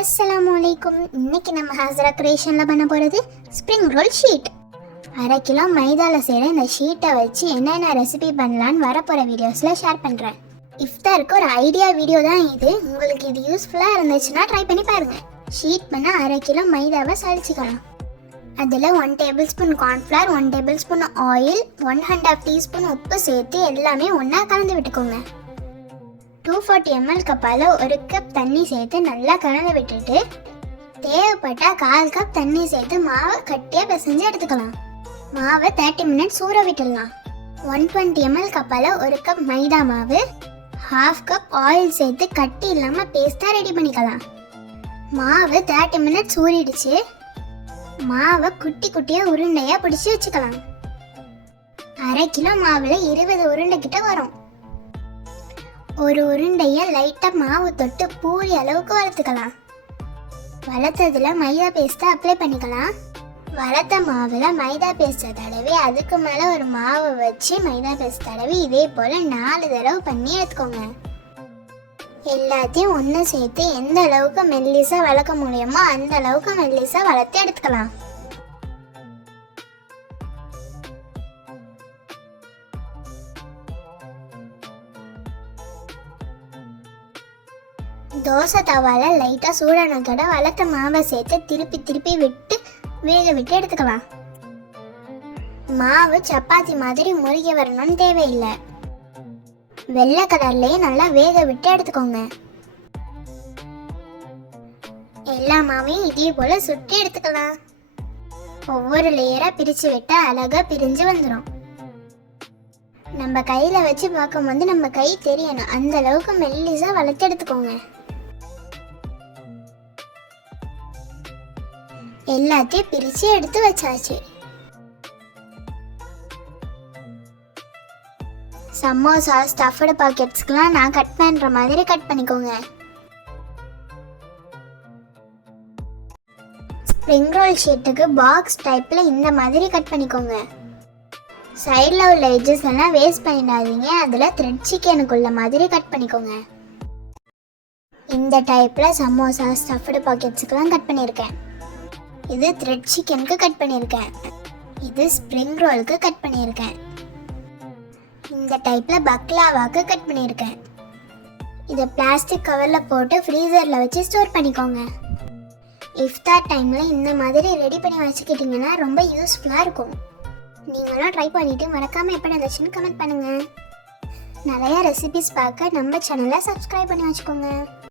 அஸ்ஸலாமுஅலைக்கும். இன்னைக்கு நம்ம ஹாசரா கிரியேஷனில் பண்ண போகிறது ஸ்ப்ரிங் ரோல் ஷீட். 1/2 கிலோ மைதாவில் செய்கிற இந்த ஷீட்டை வச்சு என்னென்ன ரெசிபி பண்ணலான்னு வரப்போகிற வீடியோஸில் ஷேர் பண்ணுறேன். இஃப்தாருக்கு ஒரு ஐடியா வீடியோ தான் இது. உங்களுக்கு இது யூஸ்ஃபுல்லாக இருந்துச்சுன்னா ட்ரை பண்ணி பாருங்கள். ஷீட் பண்ண 1/2 கிலோ மைதாவை சளிச்சிக்கலாம். அதில் 1 table spoon cornflour, 1 table spoon oil, 1½ teaspoon உப்பு சேர்த்து எல்லாமே ஒன்றா கலந்து விட்டுக்கோங்க. 240 ml கப்பால் 1 கப் தண்ணி சேர்த்து நல்லா கலந்து விட்டுட்டு தேவைப்பட்டால் 1/4 கப் தண்ணி சேர்த்து மாவை கட்டியாக பிசைஞ்சு எடுத்துக்கலாம். மாவை 30 மினிட்ஸ் ஊற விட்டுடலாம். 120 ml கப்பால் 1 கப் மைதா மாவு, 1/2 கப் ஆயில் சேர்த்து கட்டி இல்லாமல் பேஸ்ட்டாக ரெடி பண்ணிக்கலாம். மாவு 30 மினிட்ஸ் ஊறிடுச்சு. மாவை குட்டி குட்டியாக உருண்டையாக பிடிச்சி வச்சுக்கலாம். 1/2 கிலோ மாவில் 20 உருண்டை கிட்ட வரும். ஒரு உருண்டையை லைட்டாக மாவு தொட்டு பூரி அளவுக்கு வளர்த்துக்கலாம். வளர்த்ததில் மைதா பேஸ்ட்டை அப்ளை பண்ணிக்கலாம். வளர்த்த மாவில் மைதா பேஸ்ட்டை தடவி அதுக்கு மேலே ஒரு மாவை வச்சு மைதா பேஸ்ட் தடவி இதே போல் 4 தடவை பண்ணி எடுத்துக்கோங்க. எல்லாத்தையும் ஒன்று சேர்த்து எந்த அளவுக்கு மெல்லிசாக வளர்க்க முடியுமோ அந்த அளவுக்கு மெல்லிசாக வளர்த்து எடுத்துக்கலாம். தோசை தவாவில் லைட்டாக சூடானதோட வளர்த்த மாவை சேர்த்து திருப்பி விட்டு வேக விட்டு எடுத்துக்கலாம். மாவு சப்பாத்தி மாதிரி முறுகி வரணும்னு தேவையில்லை. வெள்ளை கலர்லேயே நல்லா வேக விட்டு எடுத்துக்கோங்க. எல்லா மாவையும் இதே போல் சுட்டு எடுத்துக்கலாம். ஒவ்வொரு லேயராக பிரித்து விட்டால் அழகாக பிரிஞ்சு வந்துடும். நம்ம கையில் வச்சு பார்க்கும்போது நம்ம கை தெரியணும். அந்த அளவுக்கு மெல்லிசாக வளர்த்து எடுத்துக்கோங்க. எல்லாத்தையும் பிரித்து எடுத்து வச்சாச்சு. சமோசா ஸ்டஃப்டு பாக்கெட்ஸ்க்குலாம் நான் கட் பண்ணுற மாதிரி கட் பண்ணிக்கோங்க. ஸ்ப்ரிங் ரோல் ஷீட்டுக்கு பாக்ஸ் டைப்பில் இந்த மாதிரி கட் பண்ணிக்கோங்க. சைடில் உள்ள எட்ஜஸ் எல்லாம் வேஸ்ட் பண்ணிடாதீங்க. அதில் த்ரெட் சிக்கனுக்குள்ள மாதிரி கட் பண்ணிக்கோங்க. இந்த டைப்பில் சமோசா ஸ்டஃப்டு பாக்கெட்ஸுக்கெலாம் கட் பண்ணியிருக்கேன். இது த்ரெட் சிக்கனுக்கு கட் பண்ணியிருக்கேன். இது ஸ்ப்ரிங் ரோலுக்கு கட் பண்ணியிருக்கேன். இந்த டைப்பில் பக்லாவாக்கு கட் பண்ணியிருக்கேன். இதை பிளாஸ்டிக் கவரில் போட்டு ஃப்ரீசரில் வச்சு ஸ்டோர் பண்ணிக்கோங்க. இஃப்தார் டைமில் இந்த மாதிரி ரெடி பண்ணி வச்சுக்கிட்டிங்கன்னா ரொம்ப யூஸ்ஃபுல்லாக இருக்கும். நீங்களும் ட்ரை பண்ணிவிட்டு மறக்காமல் எப்படி இருந்துச்சுன்னு கமெண்ட் பண்ணுங்கள். நிறையா ரெசிபிஸ் பார்க்க நம்ம சேனலை சப்ஸ்கிரைப் பண்ணி வச்சுக்கோங்க.